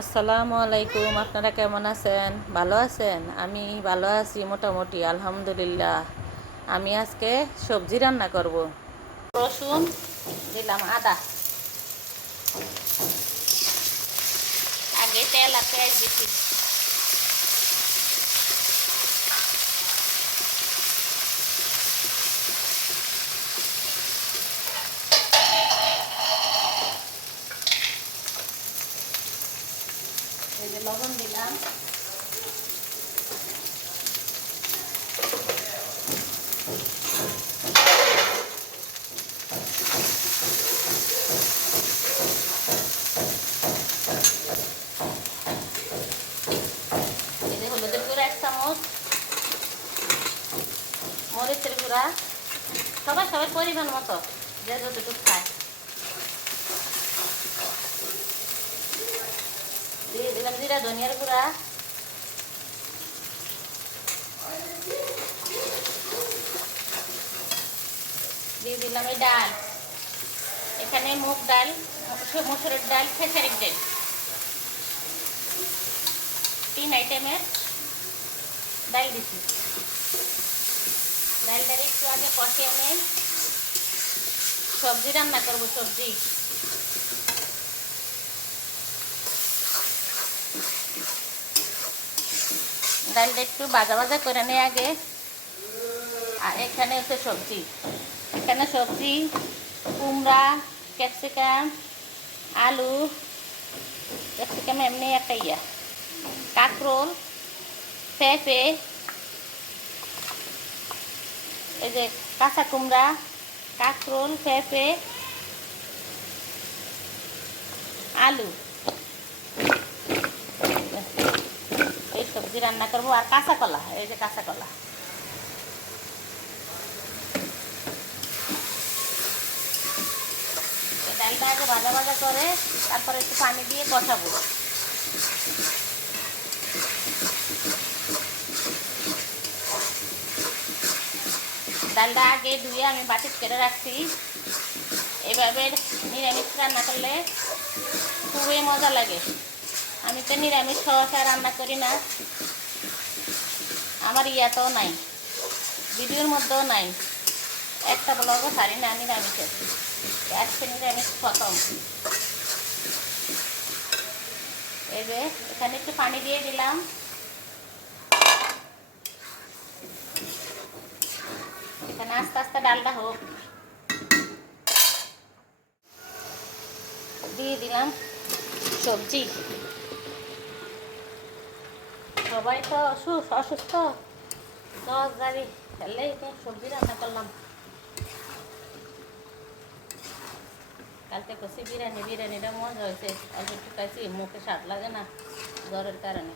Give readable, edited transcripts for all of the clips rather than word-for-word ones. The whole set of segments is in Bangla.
আসসালামু আলাইকুম। আপনারা কেমন আছেন? ভালো আছেন? আমি ভালো আছি মোটামুটি, আলহামদুলিল্লাহ। আমি আজকে সবজি রান্না করব। রসুন দিলাম, আদা, আগে তেল আর পেঁয়াজ দিচ্ছি। এই যে লবণ দিলাম, এই যে হলুদের গুঁড়া 1 চামচ, মরিচের গুঁড়া সবার পরিমাণ মতো, যে যতটুকু খায়। দিয়ে দিলাম জিরা ধনিয়ার গুঁড়া, দিয়ে দিলাম এই ডাল। এখানে মুগ ডাল, মসুরের ডাল, খেসারির ডাল, 3 আইটেমের ডাল দিচ্ছি। ডালটাকে একটু আগে কষিয়ে নেই, সবজি রান্না করবো। সবজি ডালটা একটু ভাজা ভাজা করে নেই আগে। আর এখানে হচ্ছে সবজি, এখানে সবজি কুমড়া, ক্যাপসিকাম, আলু, ক্যাপসিকাম এমনি একটা কাঁকরোল, পেঁপে, এই যে কাঁচা কুমড়া, কাঁকরোল, পেঁপে, আলু, এই সবজি রান্না করবো। আর কাঁচা কলা, এই যে কাঁচা কলা। এই ডালটা আগে ভাজা ভাজা করে তারপরে একটু পানি দিয়ে কষাবো। ডালটা আগে ধুয়ে আমি বাটি কেটে রাখছি। এভাবে নিরামিষ রান্না করলে খুবই মজা লাগে। আমি তো নিরামিষ সহসা রান্না করি না, আমার ইয়াতেও নাই, ভিডিওর মধ্যেও নাই, একটা ব্লগও ছাড়ি না নিরামিষের। আজকে নিরামিষ প্রথম। এই যে এখানে একটু পানি দিয়ে দিলাম, এখানে আস্তে আস্তে ডালটা হোক। দিয়ে দিলাম সবজি। সবাই তো অসুস্থ, 10 গাড়ি খেলে সবজি রান্না করলাম। কালকে করছি বিরিয়ানিটা মজা হয়েছে। অল্প একটু খাইছি, মুখে স্বাদ লাগে না জ্বরের কারণে।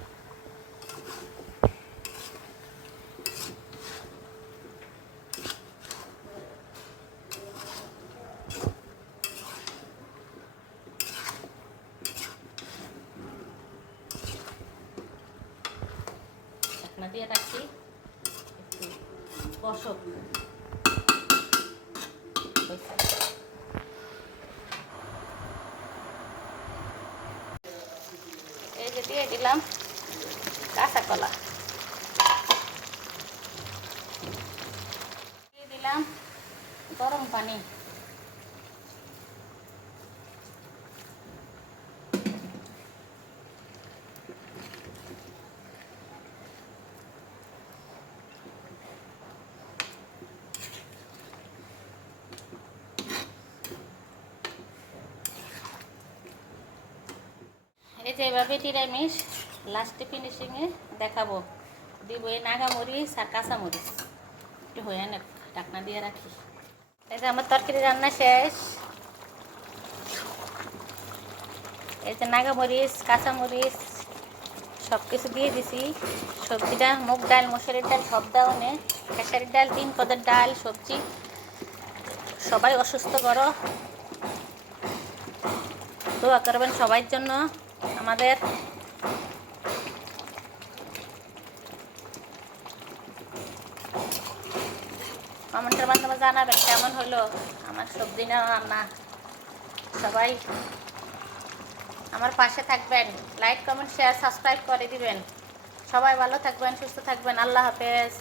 ঢাকনা দিয়ে রাখছি, একটু কষক হয়েছে। এই যে দিয়ে দিলাম কাঁচা কলা, দিয়ে দিলাম গরম পানি। এই যে এভাবে নিরামিষ লাস্টে ফিনিশিংয়ে দেখাবো। দিব এই নাগামরিচ আর কাঁচামরিচ, একটু হয়ে না, ঢাকনা দিয়ে রাখি। এই যে আমার তরকারি রান্না শেষ। এই যে নাগামরিচ, কাঁচামরিচ সব কিছু দিয়ে দিছি। সবজিটা মুগ ডাল, মসুরের ডাল সব দাওনে, খেসারির ডাল, 3 পদের ডাল, সবজি। সবাই অসুস্থ করো, দোয়া করবেন সবার জন্য। আমাদের কমেন্টের মাধ্যমে জানাবেন কেমন হলো আমার সবজি না রান্না। সবাই আমার পাশে থাকবেন, লাইক কমেন্ট শেয়ার সাবস্ক্রাইব করে দিবেন। সবাই ভালো থাকবেন, সুস্থ থাকবেন। আল্লাহ হাফেজ।